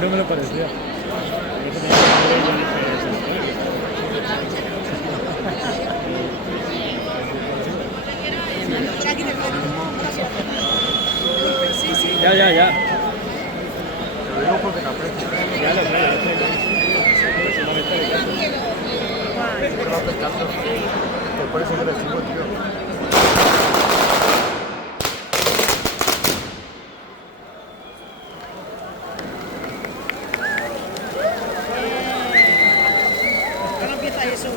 No me lo parecía. Ya, ya, ya. Lo digo porque te aprecio. Ya lo sé, ya lo sé. Te va afectando. Te pones agresivo, tío. ¿Cuándo empieza eso?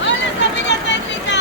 ¡Hola, familia técnica!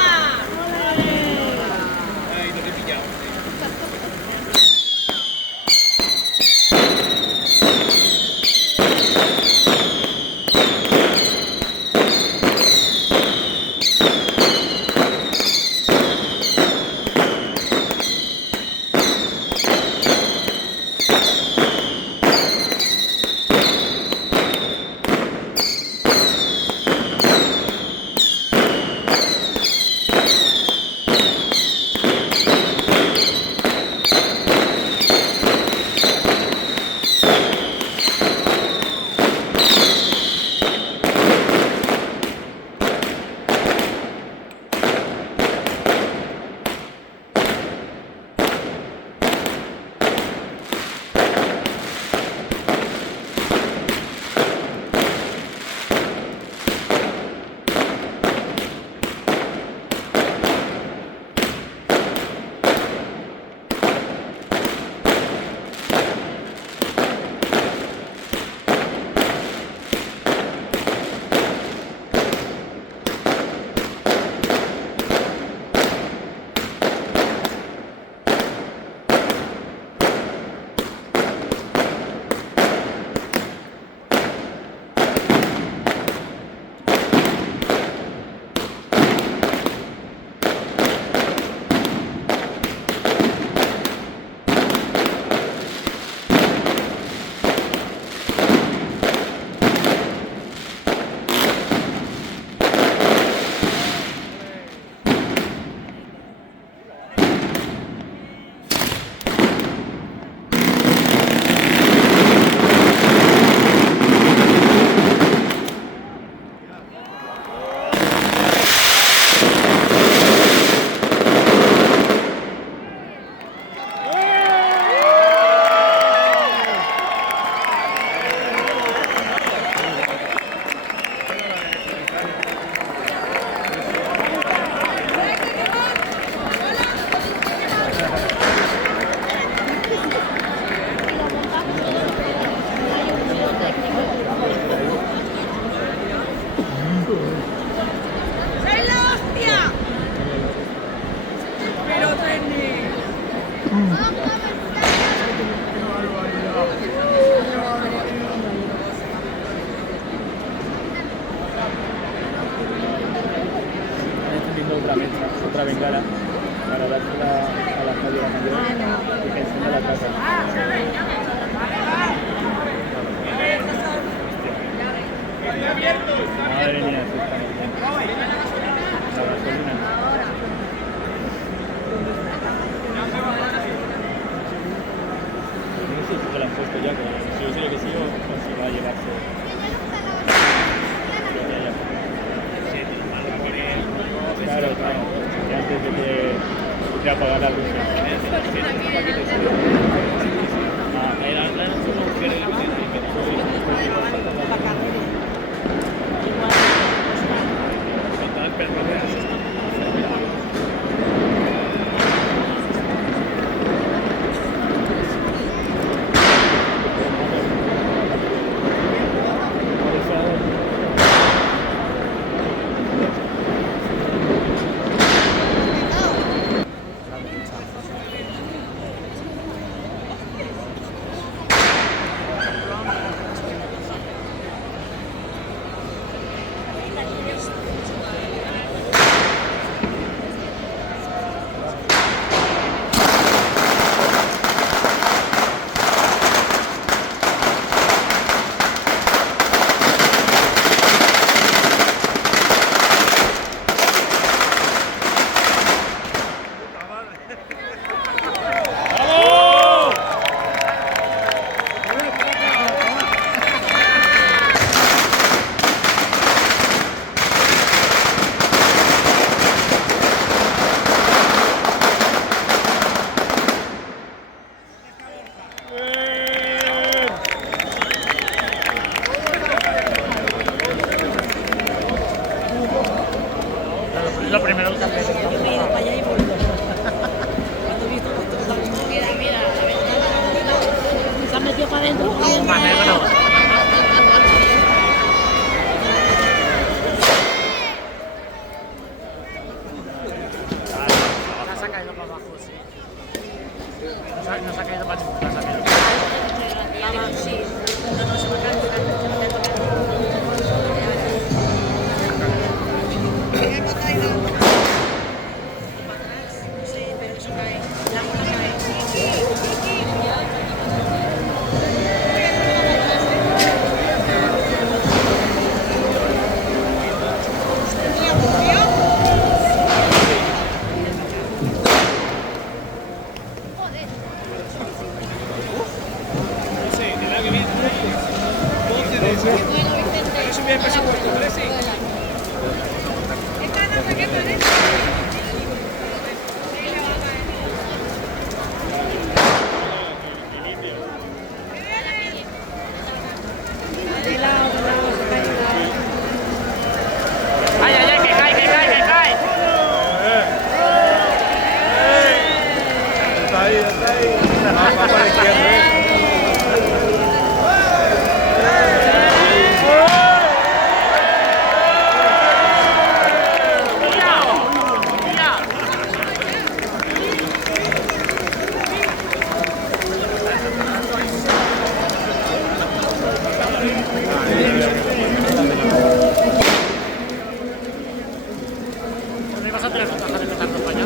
¡Soy la hostia! Pero Están encendiendo otra bengala para dársela a la Javiera Mayor y que encienda la casa. Madre mía, sí está muy bien. La gasolina. No sé si se la han puesto ya, pero si yo sé lo que sigo, pues si va a llevarse. Claro, claro. Y antes de apagar la luz. Ay, ay, ay, que cae, que cae, que cae. Está ahí, está ahí. Va para la izquierda. ¿No ibas a tener ventaja de empezar por allá?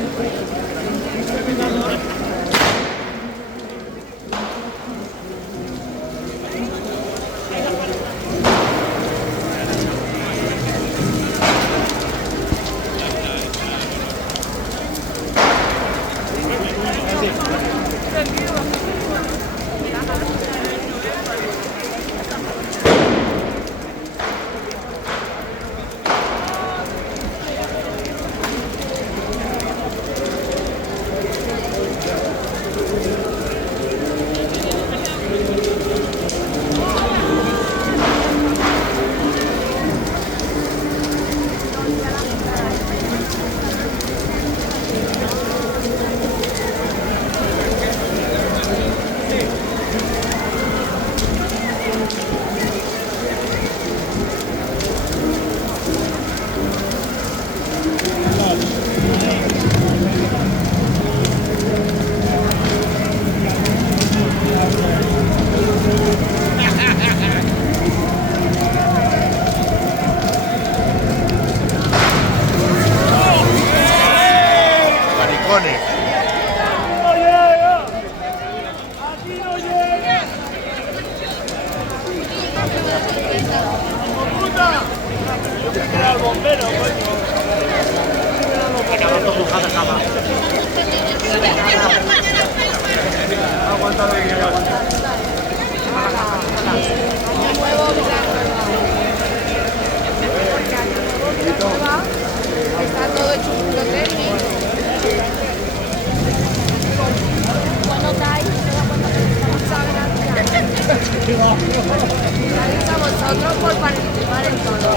Maricones. Aguanta lo que quiere aguantar. Está todo hecho un técnico. Cuando está ahí, gracias a vosotros por participar en todo.